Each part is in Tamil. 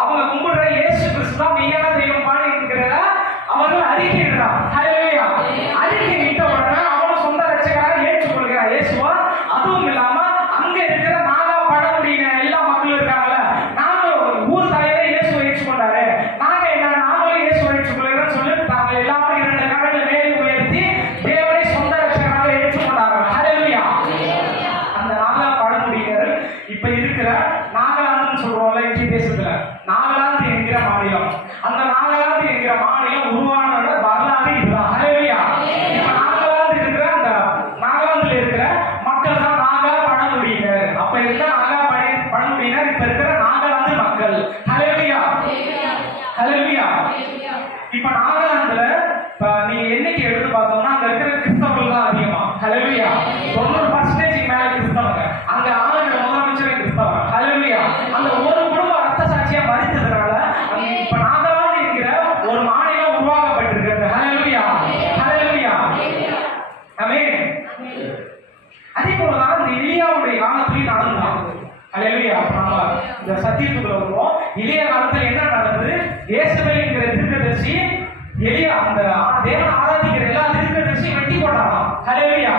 அவங்க கும்பிடுற இயேசு கிறிஸ்து தான் மெய்யான தெய்வம் பாடி இருக்கிறத அவர்கள் அறிக்கையிடுறான். ஹல்லேலூயா. அறிக்கையிட்ட உடனே அவனும் சொந்த ரட்சகராக ஏற்றுக்கொள்கிறான் இயேசுவா. அதுவும் இல்லாம அங்க இருக்கிற நாகா பழங்குடியின எல்லா மக்களும் இருக்காங்கல்ல, நாங்க ஊர் தலைவரே இயேசுவை ஏற்றுக்கொண்டாரு, நாங்க என்ன நாங்களும் இயேசுவை ஏற்றுக்கொள்கிறோம்னு சொல்லி தாங்கள் எல்லாரும் 2 கரங்களை மேலே உயர்த்தி தேவனை சொந்த ரட்சகராக ஏற்றுக்கொண்டார்கள். ஹல்லேலூயா. அந்த நாகா பழங்குடியினர் இப்ப இருக்கிற நாகாலாந்துன்னு சொல்றோம்ல இந்திய தேசத்துல, நாகாலாந்து என்கிற மாநிலம், அந்த நாகாலாந்து என்கிற மாநிலம் உருவான வரலாறு இதுதான். ஹல்லேலூயா. இப்ப நாகாலாந்து இருக்கிற அந்த நாகாலாந்துல இருக்கிற மக்கள் தான் நாகா பழங்குடியினர். அப்ப இருந்த நாகா பழங்குடியினர் இப்ப இருக்கிற நாகாலாந்து மக்கள். ஹல்லேலூயா. ஹல்லேலூயா. இப்ப நாகாலாந்துல நீங்க எண்ணிக்கை எடுத்து பார்த்தோம்னா அங்க இருக்கிற கிறிஸ்தவர்கள் தான் அதிகமா. ஹல்லேலூயா. 90% மேல கிறிஸ்தவங்க. அங்க ஆளுநர் முதலமைச்சரே கிறிஸ்தவர். ஹல்லேலூயா. அந்த ஒரு குடும்ப ரத்த சாட்சியா மறித்ததுனால இப்ப நாகாலாந்து என்கிற ஒரு மாநிலம் உருவாக்கப்பட்டிருக்கிறது. ஹல்லேலூயா. ஹல்லேலூயா. ஆமென். அதே போலதான் இந்த எலியாவுடைய காலத்திலேயும் நடந்தான். ஹல்லேலூயா. நம்ம இந்த சத்தியத்துக்குள்ள வருவோம். எலியா காலத்துல என்ன நடந்தது? இயேசுபேல் என்கிற தீர்க்கதரிசி எலியா அந்த தேவன் ஆராதிக்கிற எல்லா தீர்க்கதரிசியும் வெட்டி போட்டாராம். ஹல்லேலூயா.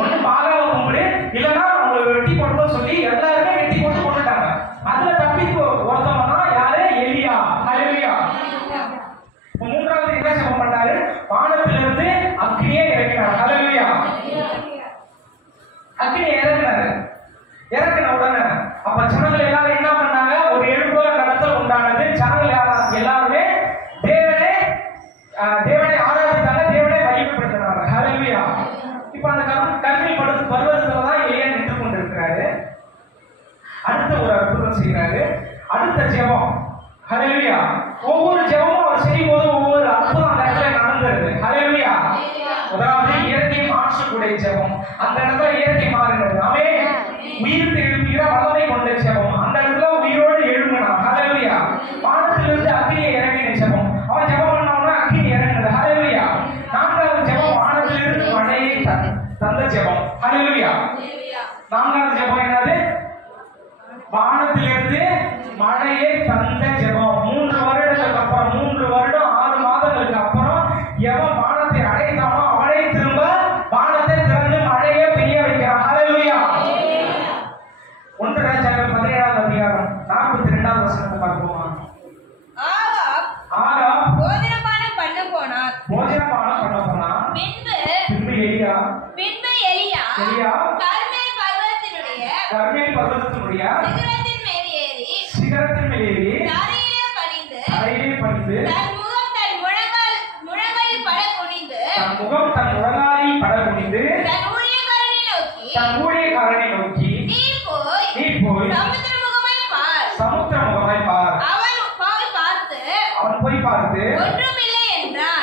ஒண்ணு பாகாவை கும்பிடு, இல்லைன்னா அவங்க வெட்டி போட்டோம்னு சொல்லி எல்லாருமே வெட்டி போட்டு கொண்டுட்டாங்க. அதுல தப்பி ஒருத்தவன் தான் யாரு? எலியா. ஹல்லேலூயா. மூன்றாவது என்ன செய்ய மாட்டாரு? வானத்திலிருந்து அக்னியே இறக்கினார். ஹல்லேலூயா. அக்னியை இறக்கினாரு. இறக்கின உடனே அப்ப ஜனங்கள் எல்லாரும் என்ன பண்ணாங்க? ஒரு எழுப்புதல் நடத்தல் உண்டானது. ஜனங்கள் எல்லாருமே தேவனை ஆராதித்தாங்க, தேவனை மகிமைப்படுத்தினாங்க. ஹல்லேலூயா. இப்ப அந்த கர்மேல் பர்வதத்துல தான் எலியா நின்று கொண்டிருக்கிறாரு. அடுத்த ஒரு அற்புதம் செய்கிறாரு. அடுத்த ஜெபம். ஹல்லேலூயா. ஒவ்வொரு ஜெபமும் அவர் செய்யும் போது ஒவ்வொரு அற்புதம் அந்த இடத்துல நடந்தது. ஹல்லேலூயா. அதாவது இயற்கை மாற்றக்கூடிய ஜெபம். அந்த இடத்துல இயற்கை மாறுகிறது. ஆமென். உயிர்த்து எழுப்புகிற வல்லமை கொண்ட ஜெபம். அந்த இடத்துல உயிரோடு எழும்பினான். ஹல்லேலூயா. வானத்திலிருந்து அக்னியை இறங்கின ஜெபம். அவன் ஜெபம் பண்ணவன அக்னி இறங்கினது. ஹல்லேலூயா. 4வது ஜெபம் வானத்திலிருந்து மழையை தந்த ஜெபம். ஹல்லேலூயா. 4வது ஜெபம் என்னது? வானத்திலிருந்து மழையை தந்த ஜெபம். 3 வருடங்களுக்கு அப்புறம், 3 வருடம் 6 மாதங்களுக்கு அப்புறம் எவன் வானத்தை அடைத்தானோ அவனை திரும்ப வானத்தை திறந்து மழையை பெய்ய வைக்கிறான். ஹல்லேலூயா. 1 ராஜாக்கள் 17வது அதிகாரம் 42வது வசனத்தை பார்ப்போமா? ஆகாப் போஜனபானம் பண்ண போனான். பின்பு எலியா கர்மேல் பர்வதத்தினுடைய சிகரத்தின் மேல் ஏறி தரையிலே பணிந்து தன் முகம் தன் முழங்காலில் பட குனிந்து தன் ஊழியக்காரனை நோக்கி நீ போய் சமுத்திர முகமாய் பார். அவன் போய் பார்த்து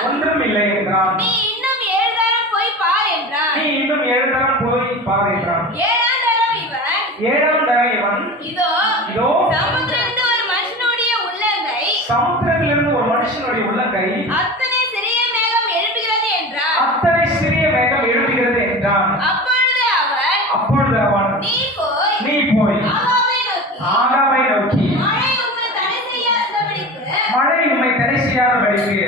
ஒன்றுமில்லை என்றான். நீ இன்னும் 7 தரம் போய் பார் என்றான். 7ஆம் தரம் இவன் இதோ சமுத்திரத்திலிருந்து ஒரு மனுஷனுடைய உள்ளங்கை அத்தனை சிறிய மேகம் எழுப்புகிறது என்றான். அப்பொழுது அவன் நீ போய் ஆகாவை நோக்கி மழை உம்மை தடை செய்யாதபடிக்கு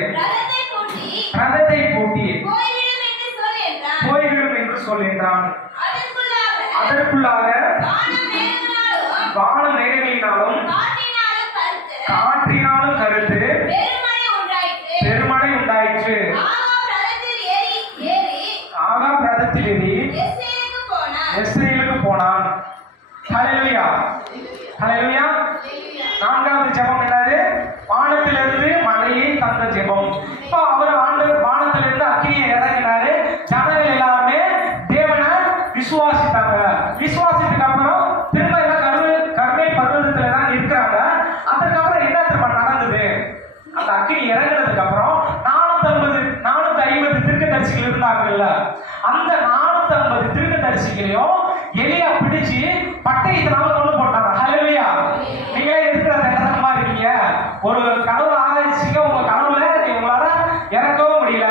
ரதத்தை பூட்டி போய்விடும் என்று சொல் என்றான். அதற்குள்ளாக வான மேகங்களினாலும் காற்றினாலும் கருத்து பெருமழை உண்டாயிற்று. ஆகாப் ரதத்தில் ஏறி எஸ்ரேலுக்கு போனான். ஹல்லேலூயா. ஹல்லேலூயா. 4வது ஜெபம் என்னது? வானத்திலிருந்து மழையை தந்த ஜெபம். இப்போ அவர் வானத்திலிருந்து அக்கினியை இறங்கினாரு. ஜனங்கள் எல்லாருமே தேவனை விசுவாசித்தாங்க. விசுவாசத்துக்கு அப்புறம் திரும்ப எல்லாம் கர்மேல் பர்வதத்துல தான் இருக்கிறாங்க. அதுக்கப்புறம் என்ன திரும்ப நடந்தது? அந்த அக்கினி இறங்கினதுக்கு அப்புறம் 450 தீர்க்கதரிசிகள் இருந்தாங்கல்ல, அந்த 450 தீர்க்கதரிசிகளையும் எலியா பிடிச்சு பட்டயத்தினால கொண்டு போட்டாங்க. ஹல்லேலூயா. நீங்களே இருக்கிற இடத்துல இருக்கீங்க, ஒரு கனவு ஆராய்ச்சிக்க உங்க கனவுல உங்களால இறக்கவும் முடியல.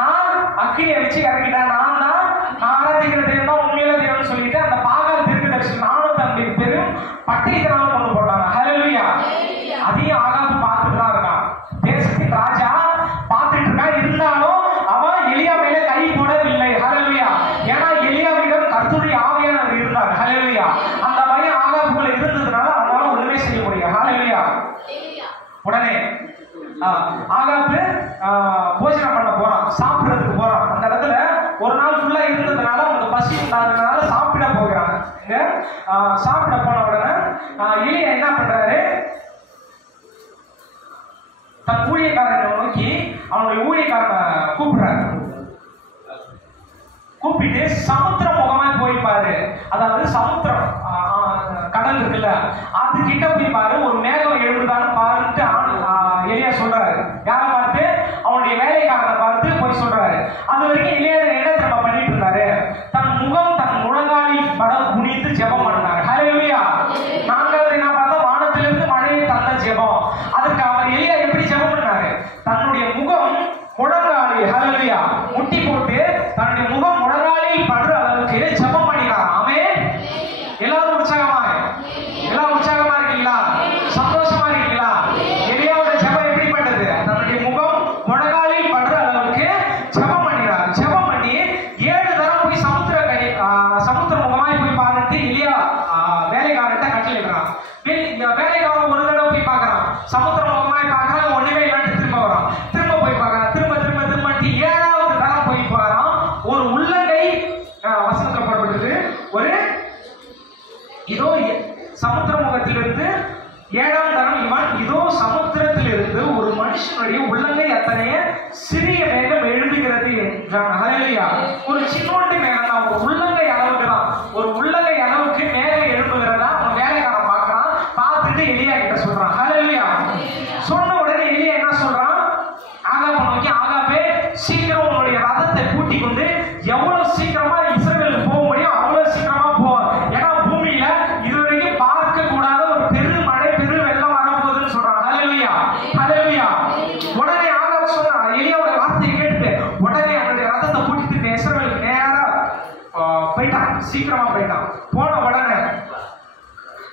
நான் அக்கினியை வச்சு இறக்கிட்டேன், நான் ஆராதிக்கிற தேவன் தான் உண்மையில தேவன் சொல்லிட்டு அந்த பாகால் தீர்க்கதரிசி 450 பேரும் பட்டயத்தினால கொண்டு போட்டாங்க. ஹல்லேலூயா. அதையும் ஆகாபு பார்த்துட்டு தான் இருக்கான். தேசத்தின் ராஜா பார்த்துட்டு இருக்கான். இருந்தாலும் அவன் எலியா மேல கை போடவில்லை. ஹல்லேலூயா. ஏன்னா எலியாவிடம் கர்த்தருடைய ஆவியானவர் இருந்தார். ஹல்லேலூயா. அந்த பயம் ஆகாபுக்குள்ள இருந்ததுனால அவனால ஒண்ணுமே செய்ய முடியும். ஹல்லேலூயா. உடனே ஆகாபு போஜனம் பண்ண போறான், சாப்பிடுறதுக்கு போறான். அந்த இடத்துல ஒரு நாள் ஃபுல்லா இருந்ததுனால அவனுக்கு பசி உண்டாததுனால சாப்பிட போகிறாங்க. சாப்பிட போன உடனே எலியா என்ன பண்றாரு, தன் ஊழியக்காரனை நோக்கி அவனுடைய ஊழியக்காரனை கூப்பிடுறாரு. கூப்பிட்டு சமுத்திர முகமாய் போய் பாரு, அதாவது சமுத்திரம் கடல் இருக்குல்ல, அது கிட்ட போய் பாரு, ஒரு மேகம் எழுதுதான்னு பாருன்ட்டு எலியா சொல்றாரு. யாரை பார்த்து? அவனுடைய வேலைக்காரனை பார்த்து போய் சொல்றாரு. அது வரைக்கும் எலியா என்ன திரும்ப பண்ணிட்டு இருந்தாரு, தன் முகம் தன் முழங்காலில் பட குனிந்து ஜெபம் பண்ணாரு. ஹல்லேலூயா. நான்காவது என்ன பார்த்தா, வானத்திலிருந்து மழையை தந்த ஜெபம். அதுக்கு அவர் எலியா எப்படி ஜெபம் பண்ணாரு, தன்னுடைய முகம் முழங்காலில், ஹல்லேலூயா, முட்டி போட்டு தன்னுடைய முகம் முழங்காலில் படுற அளவுக்கு ஜெபம் பண்ணினார். ஆமென். எல்லாரும் உற்சாகமா இருக்கீங்களா? சந்தோஷமா இருக்கீங்களா? எலியாவோட ஜெபம் எப்படிப்பட்டது? தன்னுடைய முகம் முழங்காலில் படுற அளவுக்கு ஜெபம் பண்ணினார். ஜெபம் பண்ணி 7 தரம் போய் சமுத்திர முகமாய் போய் பார்த்துட்டு எலியா வேலைக்காரன்ட்ட கட்டளையிடுறான். வேலைக்காரன் ஒரு தடவை போய் பார்க்கறான், சமுத்திர முகமாய் பார்க்கறான், ஒண்ணுமே இல்லாட்டி திரும்ப வரான். திரும்ப போய் பார்க்கறான், திரும்ப 7வது தரம் போய் பார்க்கறான். ஒரு உள்ளங்கை வசனத்துல போடப்பட்டது, ஒரு இதோ சமுத்திர முகத்திலிருந்து 7ஆம் தரம் இவன் இதோ சமுத்திரத்திலிருந்து ஒரு மனுஷனுடைய உள்ளங்கை அத்தனைய சிறிய மேகம் எழுதுகிறது என்றான். ஹல்லேலூயா. ஒரு சின்னோண்டு மேகம் தான், ஒரு உள்ளங்கை அளவுக்கு தான், ஒரு உள்ளங்கை அளவுக்கு மேகம் எழுப்புகிறதா அவன் வேலைக்காரன் பார்க்கறான். பார்த்துட்டு எலியா கிட்ட சொல்றான். ஹல்லேலூயா. சொன்ன உடனே எலியா என்ன சொல்றான், ஆகாபை நோக்கி, ஆகாபே சீக்கிரம் உன்னுடைய ரதத்தை கூட்டி கொண்டு எவ்வளவு சீக்கிரமா இஸ்ரவேலுக்கு போக முடியும் அவ்வளவு சீக்கிரமா போ. ஏன்னா பூமியில இதுவரைக்கும் பார்க்க கூடாத ஒரு பெரு மழை பெரு வெள்ளம் வரப்போகுதுன்னு சொல்றான். ஹல்லேலூயா. ஹல்லேலூயா. உடனே ஆகாபு சொன்னான், எலியாவோட வார்த்தையை கேட்டு உடனே அவனுடைய ரதத்தை கூட்டிட்டு இஸ்ரவேலுக்கு நேரா போயிட்டான். சீக்கிரமா போயிட்டான். போன உடனே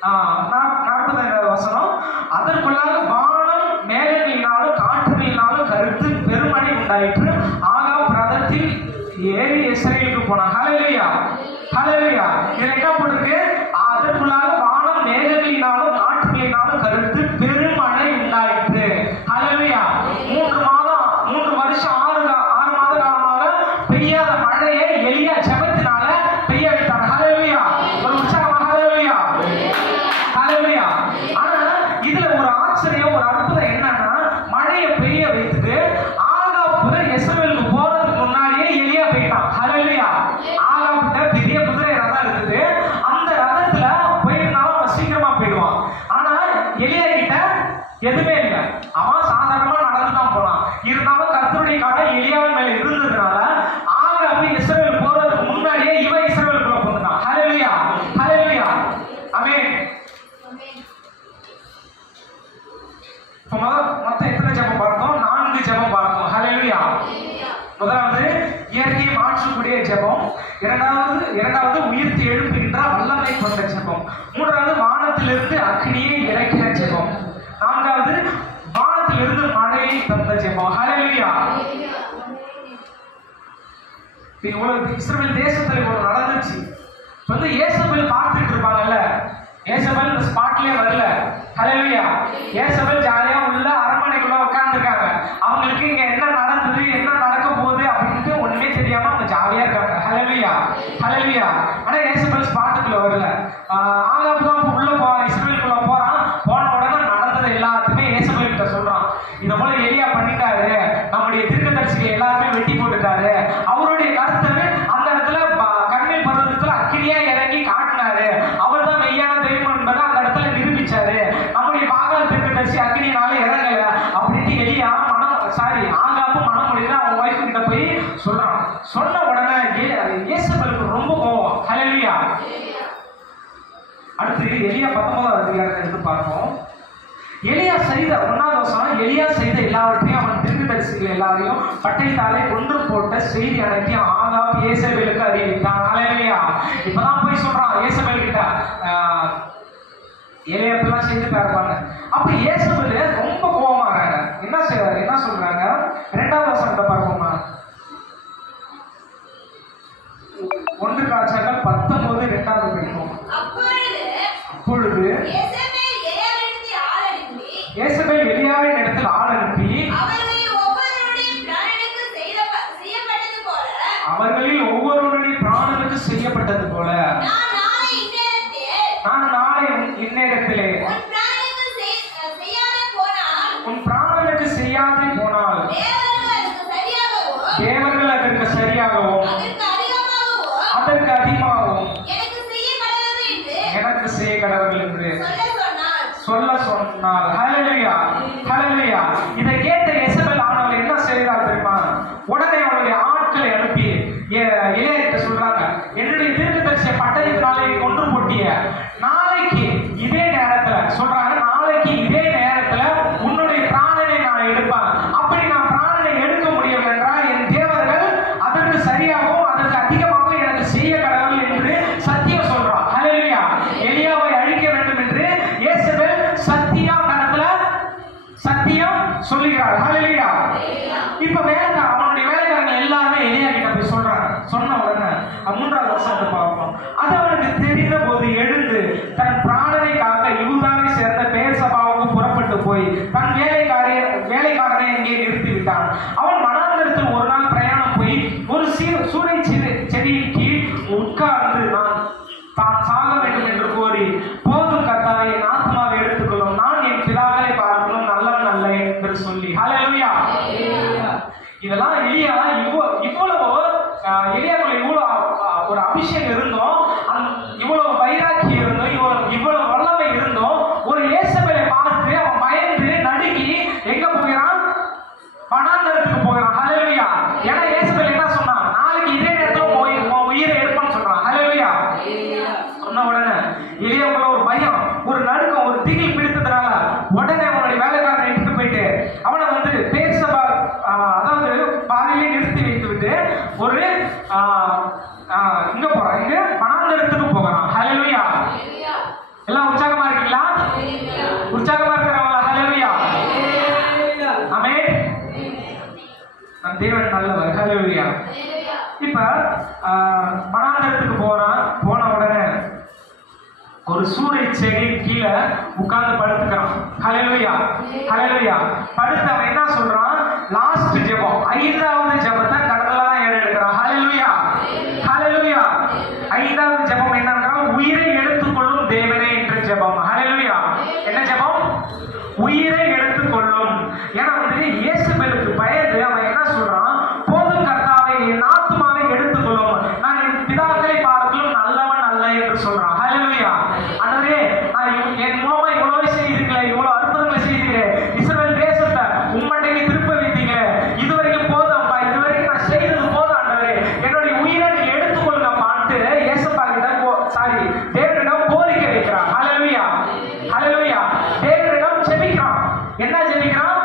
40வது வசனம், அதற்குள்ளாக வானம் மேகங்களினாலும் காற்றுகளினாலும் கருத்து பெருமழை உண்டாயிற்று. ஆகாப் ரதத்தில் ஏறி இஸ்ரவேலுக்கு போனான். ஹல்லேலூயா. ஹல்லேலூயா. இதுல என்ன போட்டிருக்கு, அதற்குள்ளாக வானம் மேகங்களினாலும் காற்றுகளினாலும் கருத்து பெருமழை உண்டாயிற்று. ஹல்லேலூயா. 3 வருஷம் 6 மாத காலமாக பெய்யாத மழையை எலியா ஜெபத்தினால பெய்ய வைத்தார். ஹல்லேலூயா. ஒரு உற்சாகமா ஹல்லேலூயா. ஹல்லேலூயா. ஆனா இதுல ஒரு ஆச்சரியம், ஒரு அற்புதம் என்னன்னா, மழையை பெய்ய வைத்துட்டு ஆகாபு இஸ்ரவேலுக்கு போறதுக்கு முன்னாடியே எலியா போயிட்டான். ஹல்லேலூயா. ஆகாபுட்ட பெரிய குதிரை ரதம் இருக்குது. அந்த ரதத்துல போயிருந்தாலும் அவன் சீக்கிரமா போயிடுவான். ஆனா எலியா கிட்ட எதுவுமே இல்லை, அவன் சாதாரணமா நடந்து தான் போனான். இருந்தாலும் கர்த்தருடைய காலம் எலியாவின் மேல இருந்ததுனால ஆகாபு இஸ்ரவேல் போறதுக்கு முன்னாடியே இவன் இஸ்ரவேலுக்குள்ள போனான். ஹல்லேலூயா. ஹல்லேலூயா. ஆமென். மொத்தம் எத்தனை ஜெபம் பார்த்தோம்? 4 ஜெபம் பார்த்தோம். ஹல்லேலூயா. முதலாவது இயற்கையை மாற்றக்கூடிய ஜெபம், இரண்டாவது உயிர்த்து எழுப்புகின்ற வல்லமை கொண்ட ஜெபம், 3வது வானத்திலிருந்து அக்னியை இறக்கிற ஜெபம், 4வது வானத்திலிருந்து மழையை தந்த ஜெபம். ஹல்லேலூயா. இஸ்ரவேல் தேசத்துல ஒரு நடந்துச்சு. ஏசபேல் பார்த்துட்டு இருப்பாங்கல்ல, ஏசபேல் இந்த ஸ்பாட்லயே வரல. ஹல்லேலூயா. ஏசபேல் ஜாலியா உள்ள அரண்மனைக்குள்ள உட்கார்ந்துருக்காங்க. அவங்களுக்கு இங்க என்ன நடந்தது, என்ன நடக்க போகுது அப்படின்ட்டு ஒண்ணுமே தெரியாம அவங்க ஜாலியா இருக்காங்க. ஹல்லேலூயா. ஹல்லேலூயா. ஆனா ஏசபேல் ஸ்பாட்டுக்குள்ள வரல. ஆகாபு தான் உள்ள இஸ்ரவேலுக்குள்ள போறான். போன உடனே நடந்தது எல்லாத்தையுமே ஏசபேல் கிட்ட சொல்றான். இத போல எலியா பண்ணிட்டாரு, நம்முடைய தீர்க்கதரிசியை எல்லாருமே வெட்டி போட்டுட்டாரு. அவருடைய கருத்து அந்த இடத்துல கர்மேல் பர்வதத்துல அக்கினியா இறங்கி காட்டினாரு. அவர் தான் மெய்யான தெய்வம் என்பதை அந்த இடத்துல நிரூபிச்சாரு. நம்முடைய பாகால் தீர்க்கதரிசி அக்கினியினால இறங்கல அப்படின்ட்டு எலியா ஆகாபு மனம் முடியல அவங்க ஒய்ஃபு கிட்ட போய் சொல்றான். சொன்ன உடனே ஏசபேலுக்கு ரொம்ப கோவம். ஹல்லேலூயா. அடுத்து எலியா 19வது அதிகாரத்தை எடுத்து பார்ப்போம். எலியா செய்த 1வது வசனம், எலியா செய்த எல்லாவற்றையும் அவன் தீர்க்கதரிசிகள் எல்லாரையும் பட்டயத்தாலே கொன்று போட்ட செய்தி அனைத்தையும் ஆகாப் ஏசபேலுக்கு அறிவித்தான். ஹல்லேலூயா. இப்பதான் போய் சொல்றான் ஏசபேல் கிட்ட, எலியாப்பெல்லாம் செஞ்சுட்டா இருப்பாங்க. அப்ப இயேசுவில் ரொம்ப கோபமாகறாங்க. என்ன சொல்றாங்க? 2வது வசனத்தை பார்ப்போமா? 1 ராஜாக்கள் 19 2வது படிப்போம். அப்பொழுது யேசபேல் எலியாவின் இடத்தில் ஆள் அனுப்பி அவர்களில் ஒவ்வொருவருடைய பிராணனுக்கு செய்யப்பட்டது போல நான் நாளை இந்நேரத்திலே உன் பிராணனுக்கு செய்யாதே போனால் தேவர்கள் அதற்கு சரியாகவும் அதற்கு அதிகமாகவும் எனக்கு செய்ய கடவுள் என்று சொல்ல சொன்னார். ஹல்லேலூயா, ஹல்லேலூயா. இதை கேட்ட யேசபேல் ஆனவள் என்ன செய்தாள் தெரியுமா? உடனே அவளுடைய ஆட்களை அனுப்பி எலியாகிட்ட சொல்றாங்க, என்னுடைய தீர்க்கதரிசியை பட்டயத்தினாலே கொன்று போட்டிய நாளைக்கு இதே நேரத்துல சொல்றாங்க, நாளைக்கு இதே நேரத்துல உன்னுடைய பிராணனை நான் எடுப்பேன். அப்படி நான் பிராணனை எடுக்க முடியும் என்றால் என் தேவர்கள் அதற்கு சரியாகவும் அதற்கு அதிகமாகவும் எனக்கு செய்ய கடவுள் என்று சத்தியம் சொல்றான். ஹல்லேலூயா. எலியாவை அழிக்க வேண்டும் என்று இயேசபேல் சத்தியம் சொல்லுகிறார். ஹல்லேலூயா. இப்ப அவனுடைய வேலைக்காரங்க எல்லாருமே எலியா கிட்ட போய் சொல்றாங்க. சொன்ன உடனே 3வது வசனத்தை பார்ப்போம். அது அவனுக்கு தெரிந்த போது எழுந்து தன் பிராணனை காக்க யூதாவை சேர்ந்த பெயர்சபாவுக்கு புறப்பட்டு போய் தன் வேலைக்காரனை இங்கே நிறுத்தி விட்டான். அவன் வனாந்தரத்தில் ஒரு நாள் பிரயாணம் போய் ஒரு சூறை செடியின் கீழ் உட்கார்ந்து தான் சாக வேண்டும் என்று கோரி, போதும் கர்த்தாவே, என் ஆத்மாவை எடுத்துக்கொள்ளும், நான் என் பிதாக்களை பார்க்கணும், நல்லவன் அல்ல என்று சொல்லி. ஹல்லேலூயா. இதெல்லாம் இவ்வளவு எலியாக்குள்ள இவ்வளவு ஒரு அபிஷேகம் இருந்தோம், இவ்வளவு வைராக்கியம் இருந்தோம், இவ்வளவு வல்லமை இருந்தோம். ஒரு இயேசபேலை பார்த்து அவன் பயந்து நடுங்கி எங்க போகிறான்? வனாந்தரத்துக்கு போகிறான். ஹல்லேலூயா. ஏன்னா இயேசபேல் என்ன சொன்னான்? நாளைக்கு இதே நேரத்துல உயிரை எடுப்பான்னு சொல்றான். ஹல்லேலூயா. சொன்ன உடனே எலியாக்குள்ள ஒரு பயம், ஒரு நடுக்கம், ஒரு திகில் பிடித்ததுனால உடனே அவனுடைய வேலைக்காரனை எடுத்து போயிட்டு அவனை வந்து பேர்சபா அதாவது பாதியிலே நிறுத்தி வைத்து விட்டு ஒரு இங்க போறான், இங்க வனாந்தரத்துக்கு போகிறான். ஹல்லேலூயா. எல்லாம் உற்சாகமா இருக்கீங்களா? உற்சாகமா இருக்கிறவங்களா? ஹல்லேலூயா. ஆமென். நம் தேவன் நல்லவர். ஹல்லேலூயா. இப்ப வனாந்தரத்துக்கு போன உடனே ஒரு சூறை செடியின் கீழே உட்கார்ந்து படுத்துக்கிறான். ஹல்லேலூயா, ஹல்லேலூயா. படுத்து அவன் என்ன சொல்றான்? லாஸ்ட் ஜெபம், 5வது ஜெபத்தை கடல்ல தான் ஏறெடுக்கிறான். ஹல்லேலூயா, ஹல்லேலூயா. 5வது ஜெபம் என்னன்னா, உயிரை எடுத்துக்கொள்ளும் தேவனே என்ற ஜெபம். ஹல்லேலூயா. என்ன ஜெபம்? உயிரை எடுத்துக்கொள்ளும். ஏன்னா வந்து இயேசுபேலுக்கு பயந்து அவன் என்ன சொல்றான்? போதும் கர்த்தாவே, என் ஆத்துமாவை எடுத்துக்கொள்ளும், நான் என் பிதாக்களை பார்க்கலும் நல்லவன் அல்ல என்று சொல்றான். ஹல்லேலூயா. ஆண்டவரே, என் மூலமா இவ்வளவு செய்திருக்கீங்களே, இவ்வளவு அற்புதங்களை செய்தீங்களே, இஸ்ரவேல் தேசத்தை உம்மண்டைக்கு திருப்ப வைத்தீங்க, இதுவரைக்கும் போதும்பா, இதுவரைக்கும் நான் செய்தது போதும் ஆண்டவரே, என்னுடைய உயிரை நீங்க எடுத்துக்கொள்ளுங்கப்பான்ட்டு ஏசப்பா கிட்ட தேவனிடம் கோரிக்கை வைக்கிறான். ஹல்லேலூயா, ஹல்லேலூயா. தேவனிடம் ஜெபிக்கிறான். என்ன ஜெபிக்கிறான்?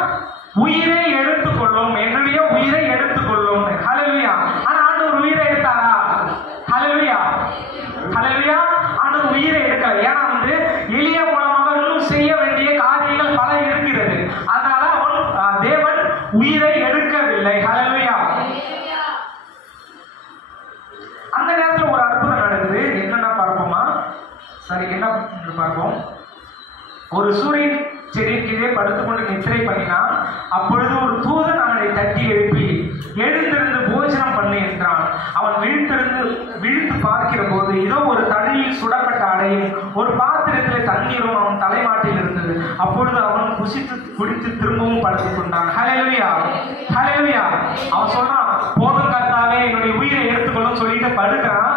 உயிரை எடுத்துக்கொள்ளும், என்னுடைய உயிரை எடுத்துக்கொள்ளும். ஹல்லேலூயா. ஆனா ஆண்டவர் உயிரை எடுத்தாரா? ஹல்லேலூயா, ஹல்லேலூயா. ஆண்டவர் உயிரை எடுக்கல. ஏன்னா வந்து எலியா மூலமாக இன்னும் செய்ய வேண்டிய காரியங்கள் பல இருக்கிறது. அதனால தேவன் உயிரை எடுக்கவில்லை. ஹல்லேலூயா. அந்த நேரத்தில் ஒரு அற்புதம் நடக்குது. என்னன்னா பார்ப்போமா? சரி, என்ன பார்ப்போம். ஒரு சூரியன் செடியின் கீழே படுத்துக்கொண்டு நித்திரை பண்ணினான். அப்பொழுது ஒரு தூதன் அவனை தட்டி எழுப்பி, எழுந்திருந்து போஜனம் பண்ணு என்றான். அவன் விழித்து பார்க்கிற போது இதோ ஒரு தண்ணீரில் சுடப்பட்ட அடையும் ஒரு பாத்திரத்தில் தண்ணீரும் அவன் தலைமாட்டில் இருந்தது. அப்பொழுது அவன் குடித்து திரும்பவும் படுத்துக் கொண்டான். ஹல்லேலூயா, ஹல்லேலூயா. அவன் சொல்றான், போதும் கர்த்தாவே, என்னுடைய உயிரை எடுத்துக்கொள்ளும் சொல்லிட்டு படுக்கிறான்.